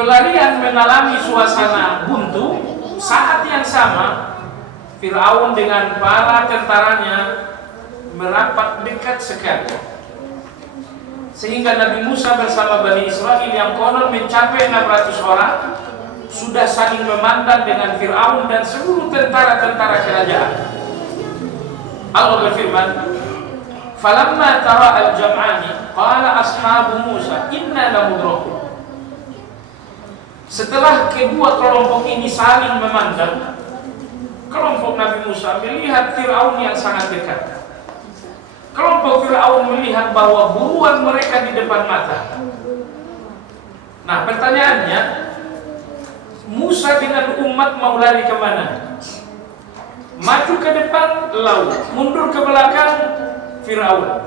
pelarian mengalami suasana buntu. Saat yang sama Fir'aun dengan para tentaranya merapat dekat sekali, sehingga Nabi Musa bersama Bani Israel yang konon mencapai 600 orang sudah saling memandang dengan Fir'aun dan seluruh tentara-tentara kerajaan. Allah berfirman, "Falamma tara al-jam'ani qala ashabu Musa inna lamudrakun." Setelah kedua kelompok ini saling memandang, kelompok Nabi Musa melihat Fir'aun yang sangat dekat. Kelompok Fir'aun melihat bahwa buruan mereka di depan mata. Nah, pertanyaannya, Musa dengan umat mau lari kemana? Maju ke depan, laut. Mundur ke belakang, Fir'aun.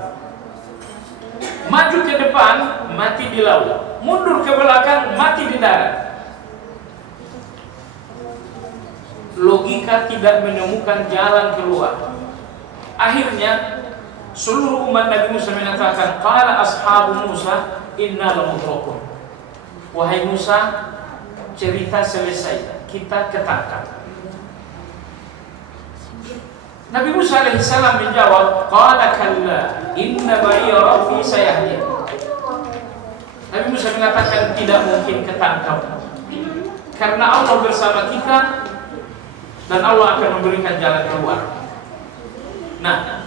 Maju ke depan, mati di laut. Mundur ke belakang, mati di darat. Logika tidak menemukan jalan keluar. Akhirnya seluruh umat Nabi Musa mengatakan, qala ashabu Musa inna lamudrakun. Wahai Musa, cerita selesai, kita ketangkap. Nabi Musa alaihissalam menjawab, qala kalla inna ma'iya rabbi sayahdin. Nabi Musa mengatakan tidak mungkin ketangkap, karena Allah bersama kita dan Allah akan memberikan jalan keluar. Nah,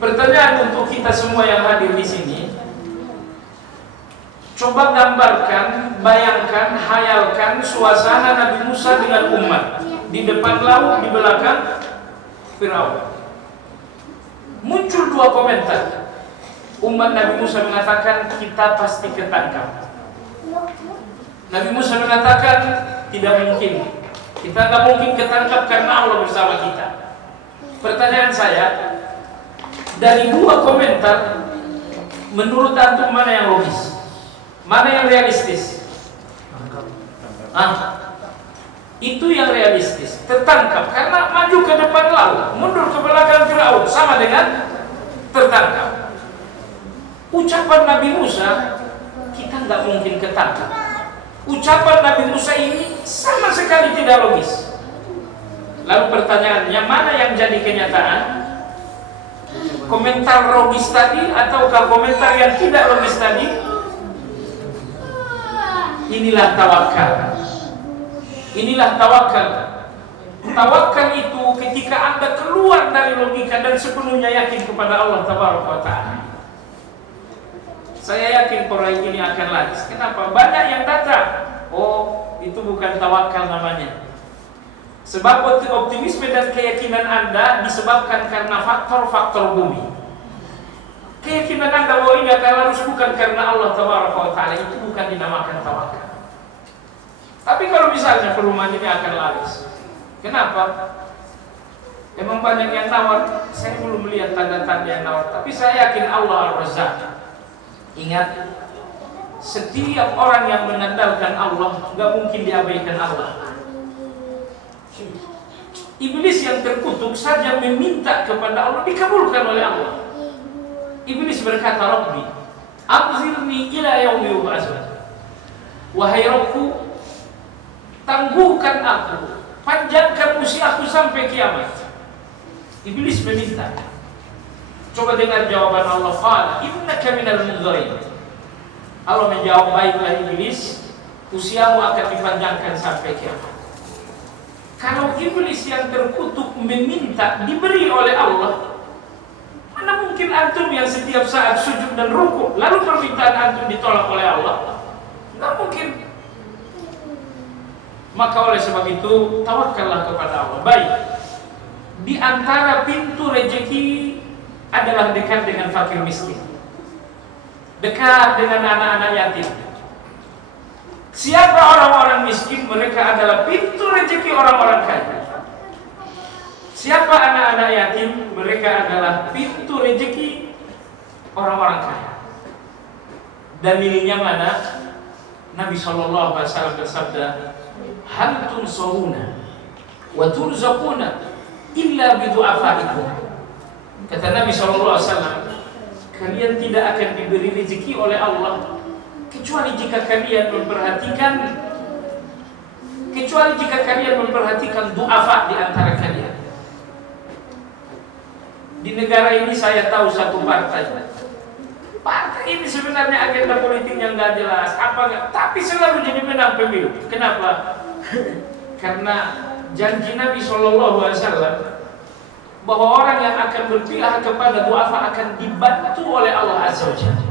pertanyaan untuk kita semua yang hadir di sini, coba gambarkan, bayangkan, hayalkan suasana Nabi Musa dengan umat di depan laut, di belakang Fir'aun. Muncul dua komentar. Umat Nabi Musa mengatakan kita pasti ketangkap. Nabi Musa mengatakan tidak mungkin. Kita nggak mungkin ketangkap karena Allah bersama kita. Pertanyaan saya, dari dua komentar, menurut antum mana yang logis? Mana yang realistis? Itu yang realistis. Tertangkap karena maju ke depan laut, mundur ke belakang Fir'aun, sama dengan tertangkap. Ucapan Nabi Musa, kita nggak mungkin ketangkap. Ucapan Nabi Musa ini sama sekali tidak logis. Lalu pertanyaannya, mana yang jadi kenyataan? Komentar logis tadi ataukah komentar yang tidak logis tadi? Inilah tawakal. Inilah tawakal. Tawakal itu ketika Anda keluar dari logika dan sepenuhnya yakin kepada Allah Tabaraka wa Ta'ala. Saya yakin proyek ini akan laris. Kenapa? Banyak yang datang. Oh, itu bukan tawakal namanya. Sebab optimisme dan keyakinan Anda disebabkan karena faktor-faktor bumi. Keyakinan Anda bahwa ini akan laris bukan karena Allah Tabaraka wa Ta'ala, itu bukan dinamakan tawakal. Tapi kalau misalnya perumahan ini akan laris, kenapa? Emang banyak yang nawar. Saya belum melihat tanda-tanda yang nawar, tapi saya yakin Allah Ar-Razzaq. Ingat, setiap orang yang mengandalkan Allah gak mungkin diabaikan Allah. Iblis yang terkutuk saja meminta kepada Allah, dikabulkan oleh Allah. Iblis berkata, Rabbi anzirni ila yaumi yub'atsun. Wahai Rabbku, tangguhkan aku, panjangkan usiaku sampai kiamat. Iblis meminta. Coba dengar jawaban Allah. Qala innaka minal munzirin. Allah menjawab, baiklah Iblis, usiamu akan dipanjangkan sampai kiamat. Kalau Iblis yang terkutuk meminta diberi oleh Allah, mana mungkin antum yang setiap saat sujud dan rukuk lalu permintaan antum ditolak oleh Allah? Tidak mungkin. Maka oleh sebab itu tawakallah kepada Allah. Baik, di antara pintu rezeki adalah dekat dengan fakir miskin, dekat dengan anak-anak yatim. Siapa orang-orang miskin? Mereka adalah pintu rezeki orang-orang kaya. Siapa anak-anak yatim? Mereka adalah pintu rezeki orang-orang kaya. Dalilnya mana? Nabi SAW bersabda, hal tunsawuna wa turzaquna illa bidu'afaikum. Kata Nabi SAW, kalian tidak akan diberi rezeki oleh Allah kecuali jika kalian memperhatikan du'afa di antara kalian. Di negara ini saya tahu satu partai. Partai ini sebenarnya agenda politiknya nggak jelas, tapi selalu jadi menang pemilu. Kenapa? Karena janji Nabi SAW bahwa orang yang akan berpihak kepada du'afa akan dibantu oleh Allah Azza wa Jalla.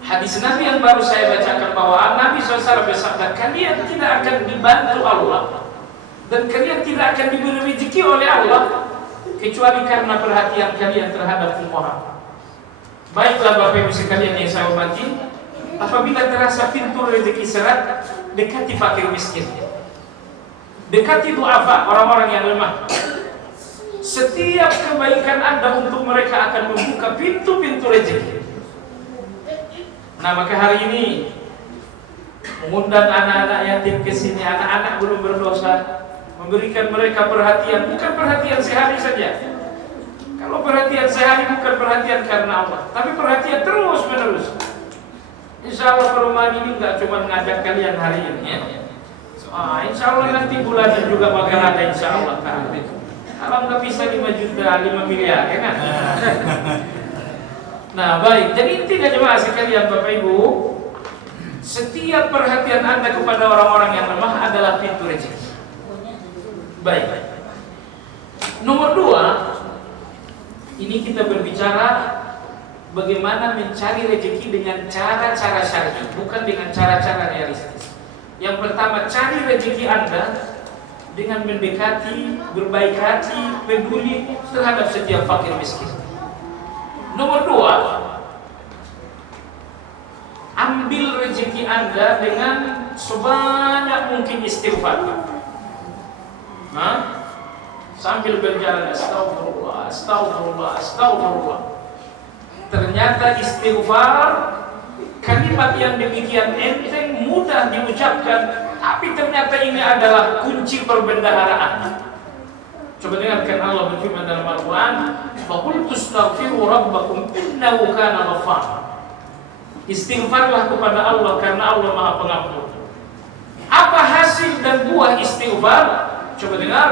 Hadis Nabi yang baru saya bacakan bahwa Nabi SAW bersabda, kalian tidak akan dibantu Allah dan kalian tidak akan diberi rezeki oleh Allah kecuali karena perhatian kalian terhadap fuqara. Baiklah Bapak Ibu sekalian yang saya hormati, apabila terasa pintu rezeki serat, dekati fakir miskin, dekati du'afa, orang-orang yang lemah. Setiap kebaikan Anda untuk mereka akan membuka pintu-pintu rezeki. Nah, maka hari ini mengundang anak-anak yatim ke sini, anak-anak belum berdosa, memberikan mereka perhatian, bukan perhatian sehari saja. Kalau perhatian sehari bukan perhatian karena Allah, tapi perhatian terus menerus. Insya Allah perumahan ini nggak cuma ngajak kalian hari ini ya. Insya Allah nanti bulanan juga bakal ada insya Allah. Kalau nggak bisa 5 juta, 5 miliar ya kan. Nah baik, jadi intinya jemaah sekalian Bapak Ibu, setiap perhatian Anda kepada orang-orang yang lemah adalah pintu rezeki. Baik. Nomor 2, ini kita berbicara bagaimana mencari rezeki dengan cara-cara syar'i, bukan dengan cara-cara realistis. Yang pertama, cari rezeki Anda dengan mendekati, berbaik hati, peduli terhadap setiap fakir miskin. Nomor 2, ambil rezeki Anda dengan sebanyak mungkin istighfar. Sambil berjalan astagfirullah, astagfirullah, astagfirullah. Ternyata istighfar, kalimat yang demikian enteng, mudah diucapkan, tapi ternyata ini adalah kunci perbendaharaan. Coba dengarkan Allah berfirman dalam Al-Quran, فَقُلْتُ اسْتَغْفِرُوا رَبَّكُمْ إِنَّهُ كَانَ غَفَّارًا. Istighfarlah kepada Allah karena Allah Maha Pengampun. Apa hasil dan buah istighfar? Coba dengar,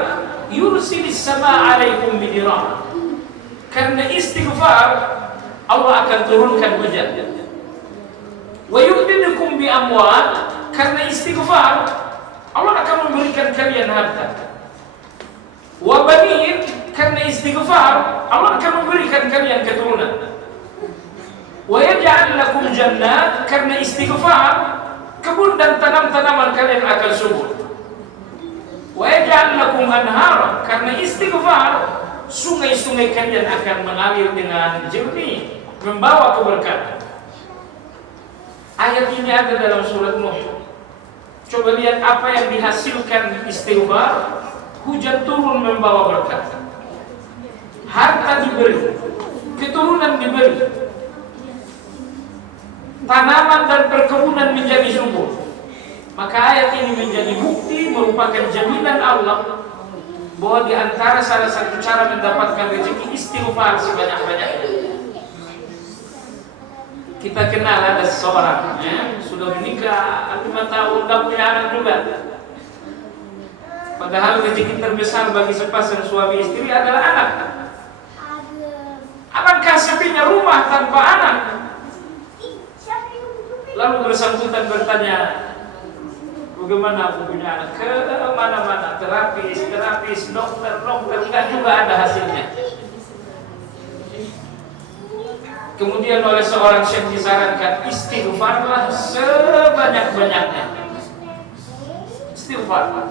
yursilis sama alaikum bidirah. Karena istighfar Allah akan turunkan hujan. Wa yumdidukum bi amwal. Karena istighfar Allah akan memberikan kalian harta. Wa banin. Karena istighfar Allah akan memberikan kalian keturunan. Wa yaj'al lakum jannat. Karena istighfar kebun dan tanam-tanaman kalian akan subur. Wa yaj'al lakum anhara. Karena istighfar sungai-sungai kalian akan mengalir dengan jernih, membawa keberkahan. Ayat ini ada dalam surat Nuh. Coba lihat apa yang dihasilkan istighfar. Hujan turun membawa berkat, harta diberi, keturunan diberi, tanaman dan perkebunan menjadi subur. Maka ayat ini menjadi bukti, merupakan jaminan Allah bahwa di antara salah satu cara mendapatkan rezeki istighfar sebanyak-banyaknya. Kita kenal ada seseorang sudah menikah 5 tahun, dan punya anak juga. Padahal rezeki terbesar bagi sepasang suami istri adalah anak. Alangkah sepinya rumah tanpa anak. Lalu bersangkutan bertanya, bagaimana aku punya anak? Ke mana-mana, terapis, dokter, enggak juga ada hasilnya. Kemudian oleh seorang syekh disarankan, istighfarlah sebanyak-banyaknya. Istighfar.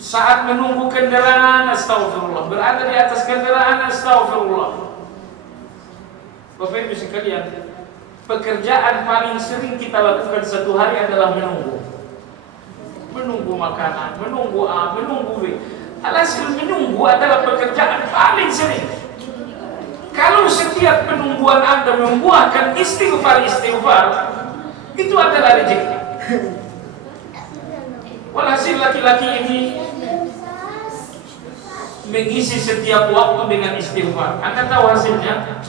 Saat menunggu kendaraan, astagfirullah. Berada di atas kendaraan, astagfirullah. Bapak Ibu sekalian, pekerjaan paling sering kita lakukan satu hari adalah menunggu. Menunggu makanan, menunggu A, menunggu B. Alhasil menunggu adalah pekerjaan paling sering. Kalau setiap penungguan Anda membuahkan istighfar, itu adalah rezeki. Walhasil laki-laki ini mengisi setiap waktu dengan istighfar. Anda tahu hasilnya?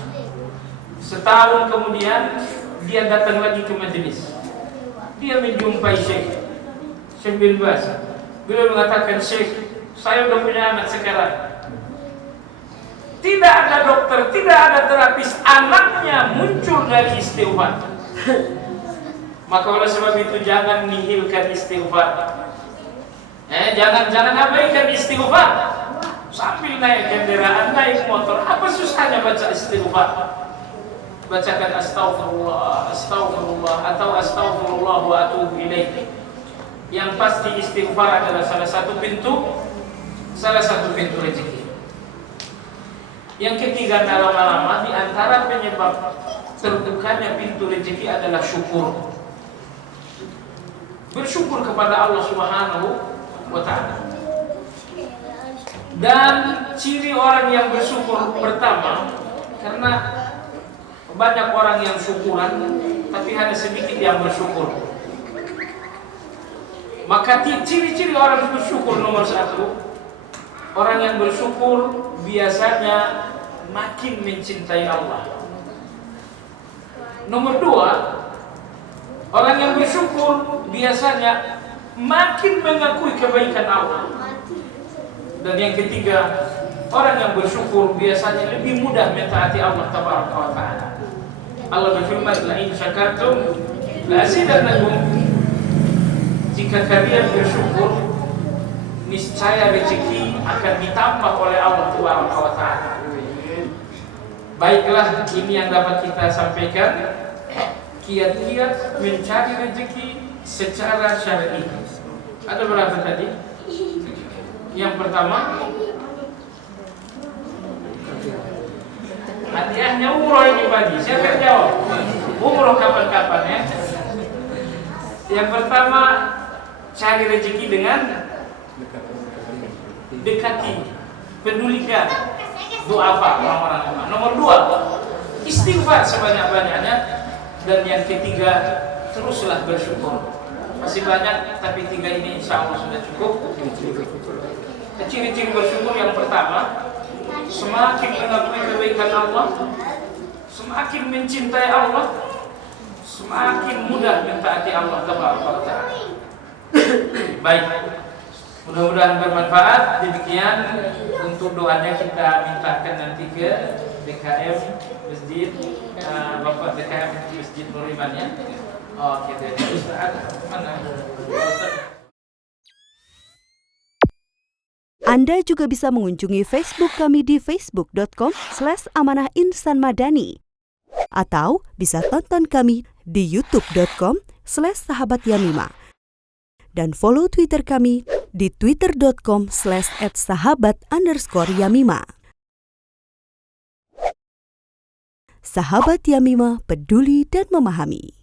Setahun kemudian dia datang lagi ke majelis. Dia menjumpai Syekh bin Baz. Beliau mengatakan, Syekh, saya udah punya anak sekarang. Tidak ada dokter, tidak ada terapis, anaknya muncul dari istighfar. Maka oleh sebab itu jangan nihilkan istighfar. Jangan abaikan istighfar. Sambil naik kendaraan, naik motor, apa susahnya baca istighfar? Bacakan astagfirullah, astagfirullah, atau astagfirullah wa atubu ilaih. Yang pasti istighfar adalah salah satu pintu rezeki. Yang ketiga, lama-lama di antara penyebab terbukanya pintu rezeki adalah syukur. Bersyukur kepada Allah Subhanahu wa ta'ala. Dan ciri orang yang bersyukur pertama, karena banyak orang yang syukuran tapi hanya sedikit yang bersyukur. Maka ciri-ciri orang bersyukur nomor satu, orang yang bersyukur biasanya makin mencintai Allah. Nomor dua, orang yang bersyukur biasanya makin mengakui kebaikan Allah. Dan yang ketiga, orang yang bersyukur biasanya lebih mudah mentaati Allah Tabaraka wa Ta'ala. Allah berfirman, la in syakartum la azidannakum. Jika kalian bersyukur, niscaya rezeki akan ditambah oleh Allah Tabaraka wa Ta'ala. Baiklah, ini yang dapat kita sampaikan. Kiat-kiat mencari rezeki secara syar'i. Ada berapa tadi? Yang pertama, hadiahnya umroh ini pagi. Siapa yang jawab? Umroh kapan-kapan ya. Yang pertama, cari rezeki dengan dekati, pedulikan, doa orang-orang lemah. Nomor dua, istighfar sebanyak-banyaknya. Dan yang ketiga, teruslah bersyukur. Masih banyak, tapi tiga ini insya Allah sudah cukup. Ciri-ciri bersyukur yang pertama, semakin mengakui kebaikan Allah, semakin mencintai Allah, semakin mudah mentaati Allah Taala. Baik, mudah-mudahan bermanfaat. Demikian untuk doanya kita mintakan nanti ke DKM Masjid Bapak DKM Masjid Nur Iman ya. Oke, Ustaz mana? Anda juga bisa mengunjungi Facebook kami di facebook.com/amanahinsanmadani atau bisa tonton kami di youtube.com/sahabatyamima dan follow Twitter kami di twitter.com/@sahabat_yamima. Sahabat Yamima, peduli dan memahami.